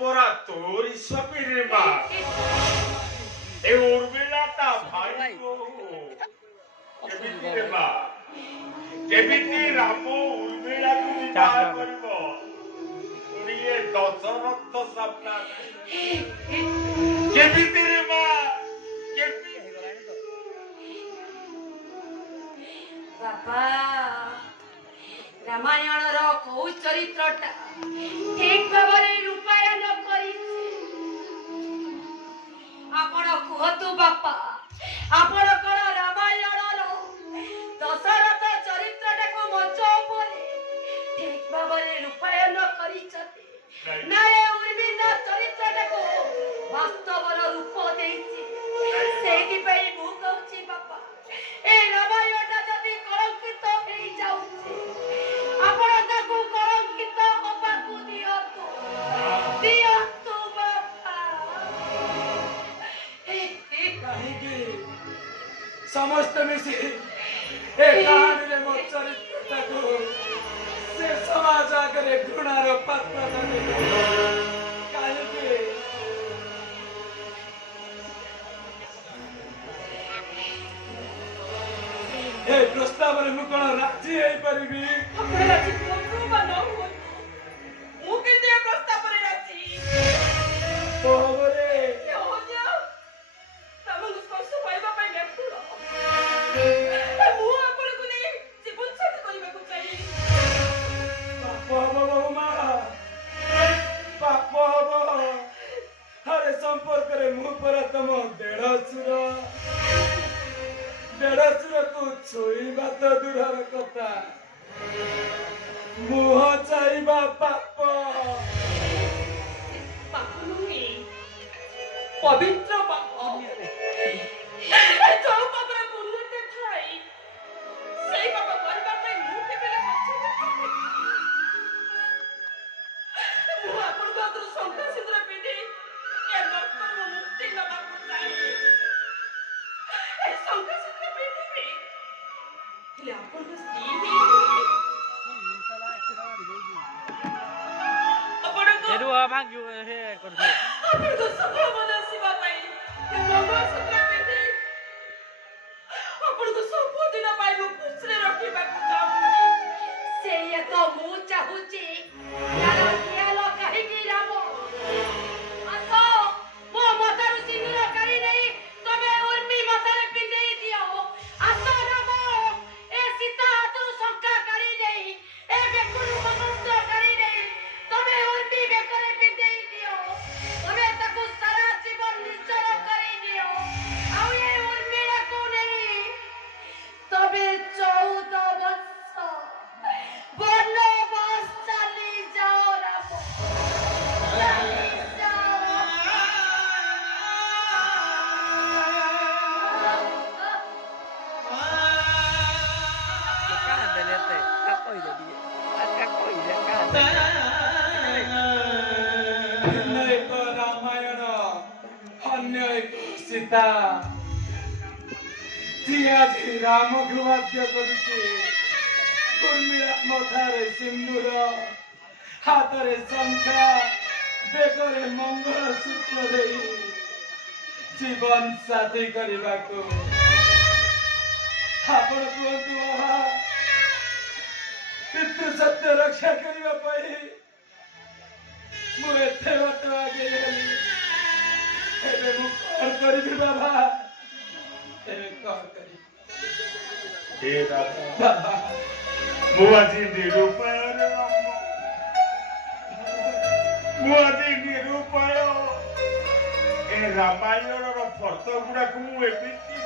পরা তোর সপিরে মা এ উর্মিলাটা ভাই কেমিতি রে মা কেমিতি রাম উর্মিলাକୁ ବିବାହ କରିବ ଇଏ ଦଶରଥ ସାମ୍ନାରେ କେମିତି ରେ ମା ବାପା ରାମାୟଣର କୋଉ ଚରିତ୍ରଟା ଠିକ ଭାବରେ ରୂପାୟନ କରିଛି ଆପଣ କୁହନ୍ତୁ ବାପା ଆପଣ କଣ ରାମାୟଣର ଦଶରଥ ଚରିତ୍ରଟାକୁ ମଞ୍ଚ ଉପରେ ଠିକ ଭାବରେ ରୂପାୟନ କରିଛନ୍ତି ନା ଏ ଉର୍ମିଲା ଚରିତ୍ରଟାକୁ ବାସ୍ତବର ରୂପ ଦେଇଛି ସେଇଥିପାଇଁ ମୁଁ କହୁଛି ବାପା ଏ ରାମାୟଣଟା ଯଦି କଳଙ୍କିତ ହେଇଯାଉଛି ଆପଣ ତାକୁ କଳଙ୍କିତ ହବାକୁ ଦିଅନ୍ତୁ ଦିଅନ୍ତୁ ବାପା କାହିଁକି ସମସ୍ତେ ମିଶି ଏ କାହାଣୀରେ ମୋ ଚରିତ୍ରଟାକୁ ସେ ସମାଜ ଆଗରେ ଘୃଣାର ପାତ୍ର କାହିଁକି ଏ ପ୍ରସ୍ତାବରେ ମୁଁ କଣ ରାଜି ହେଇପାରିବି? ମୁଁ କିନ୍ତୁ ଏ ପ୍ରସ୍ତାବରେ ରାଜି ତମକୁ ସ୍ପର୍ଶ ପାଇବା ପାଇଁ ବ୍ୟାକୁଳ ମୁଁ ଆପଣଙ୍କୁ ନେଇ ଜୀବନ ସାଥୀ କରିବାକୁ ଚାହେଁ ପାପ ହବ ବହୁମା ପାପ ହବ ଆରେ ସମ୍ପର୍କରେ ମୁଁ ପରା ତମ ଦେଢ଼ଶୁରକୁ ଛୁଇଁବା ତ ଦୂରର କଥା ମୁହଁ ଚାହିଁବା ପାପ ନୁହେଁ ପବିତ୍ର ପାପ ଯୋଉ ପାପରେ ପୁଣ୍ୟଟେ ଥାଏ ସେଇ ପାପ କରିବା ପାଇଁ ମୁଁ କେବେ ମୁଁ ଆପଣଙ୍କ ହାତରୁ ଶଙ୍ଖା ସିନ୍ଦୁର ପିନ୍ଧି ଏ ବର୍ତ୍ତମାନ ମୁକ୍ତି ନେବାକୁ ଚାହେଁ ଏ ଶଙ୍ଖା ସିନ୍ଦୁର ପିନ୍ଧିବି ହେଲେ ଆପଣଙ୍କ ସ୍ତ୍ରୀ ଆପଣଙ୍କ ସଭାବନ ଆସିବା ପାଇଁ ମଙ୍ଗଳସୂତ୍ର ପିନ୍ଧି ଆପଣଙ୍କୁ ସବୁଦିନ ପାଇଁ ମୁଁ ଖୁସିରେ ରଖିବାକୁ ଚାହୁଁଛି ସେଇଆ ତ ମୁଁ ଚାହୁଁଛି କାହିଁକି ରାମ ଆସ ମୋ ମଥାରୁ ସିନ୍ଦୁର କାଢି ନେଇ ତମେ ଉର୍ମି ମଥାରେ ପିନ୍ଧେଇ ଦିଅ ଆସ ରାମ ଏ ସୀତା ହାତରୁ ଶଙ୍ଖା କାଢି ନେଇ ଏ ବେକରୁ ମଙ୍ଗଳସୂତ୍ର କାଢି ନେଇ ତମେ ଉର୍ମି ବେକରେ ପିନ୍ଧେଇ ଦିଅ ତମେ ତାକୁ ସାରା ଜୀବନ ନିଶ୍ଚୟ କରିଦିଅ ଆଉ ଏ ଉର୍ମିଳାକୁ ନେଇ ତମେ 14 ବର୍ଷ ବନବାସ ଚାଲି ଯାଅ ରାମ ଚାଲି ଯାଅ ଭିନ୍ନ ଏକ ରାମାୟଣ ଅନ୍ୟ ଏକ ସୀତା ଯିଏ ଆଜି ରାମକୁ ବାଧ୍ୟ କରୁଛି ଉର୍ମିଳା ମଥାରେ ସିନ୍ଦୁର ହାତରେ ଶଙ୍ଖା ବେକରେ ମଙ୍ଗଳସୂତ୍ର ଦେଇ ଜୀବନ ସାଥୀ କରିବାକୁ ଆପଣ କୁହନ୍ତୁ ବାବା ପିତୃ ସତ୍ୟ ରକ୍ଷା କରିବା ପାଇଁ ମୁଁ ଏତେ ବାଟ ଆଗେଇ ଗଲି ଏବେ ମୁଁ କଣ କରିବି ବାବା ଏବେ କଣ କରିବି ହେ ବାବା ମୁଁ ଆଜି ନିରୁପାୟ ଏ ରାମାୟଣର ଫର୍ଦ୍ଦ ଗୁଡାକୁ ମୁଁ ଏମିତି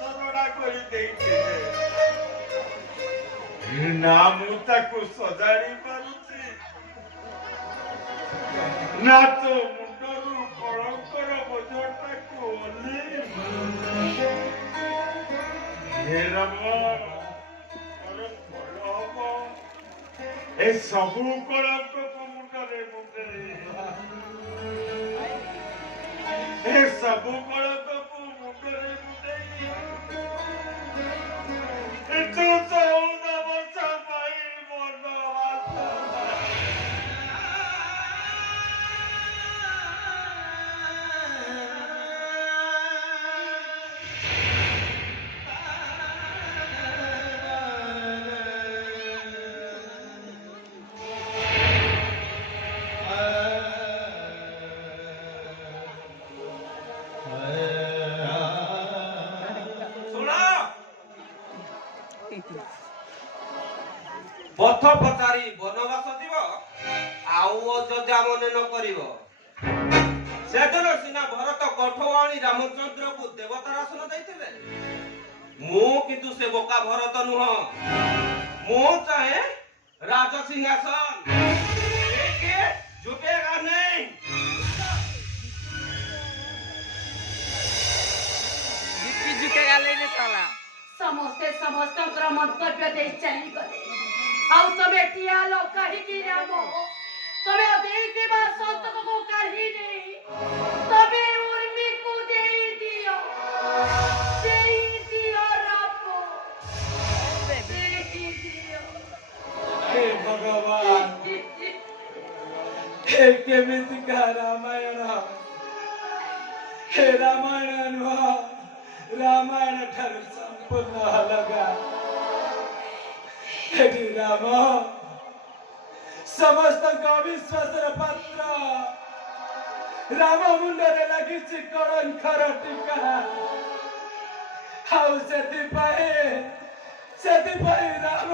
ସରଣା କରିଦେଇଛି ନା ମୁଁ ତାକୁ ସଜାଡ଼ି ପାରୁଛି ନା ତ ମୁଣ୍ଡରୁ କଳଙ୍କର ବୋଝଟାକୁ ଓହ୍ଲେଇ ହେ ରାମ ଭଲ ହବ ଏ ସବୁ କଳଙ୍କକୁ ମୁଣ୍ଡରେ ଏ ସବୁ କଳଙ୍କକୁ ମୁଣ୍ଡରେ ମୁଣ୍ଡେଇ ତୁ 14 ବର୍ଷ ପାଇଁ ବନବାସ ପଥ ପଚାରି ବନବାସ ଯିବ ଆଉ ଅଯୋଧ୍ୟା ମନେ ନ କରିବ। ସେଦିନ ସିନା ଭରତ କଠଉ ଆଣି ରାମଚନ୍ଦ୍ରକୁ ଦେବତାର ଆସନ ଦେଇଥିଲେ। ମୁଁ କିନ୍ତୁ ସେ ବୋକା ଭରତ ନୁହଁ। ମୁଁ ଚାହେଁ ରାଜସିଂହାସନ। झुकेगा नहीं। झुकेगा लेने साला। समस्ते समस्तଙ୍କର ମନ୍ତବ୍ୟ ଦେଇ ଚାଲିଗଲେ। ଆଉ ତମେ ଠିଆ ହେଲ କାହିଁକି ରାମ? ତମେ ଦେଇଥିବା ସନ୍ତକକୁ କାଢି ନେଇ ତମେ ଉର୍ମିକୁ ଦେଇଦିଅ। ଦେଇଦିଅ ରାମ। ଦେଇଦିଅ। हे भगवान हे केमितिका रामायण हे रामायण नुह रामायण ठाରୁ संपूर्ण अलगा। हे राम समस्त अविश्वासर पात्र राम मुंडरे लागिछि कलंकर टीका। ଆଉ ସେଥିପାଇଁ ରାମ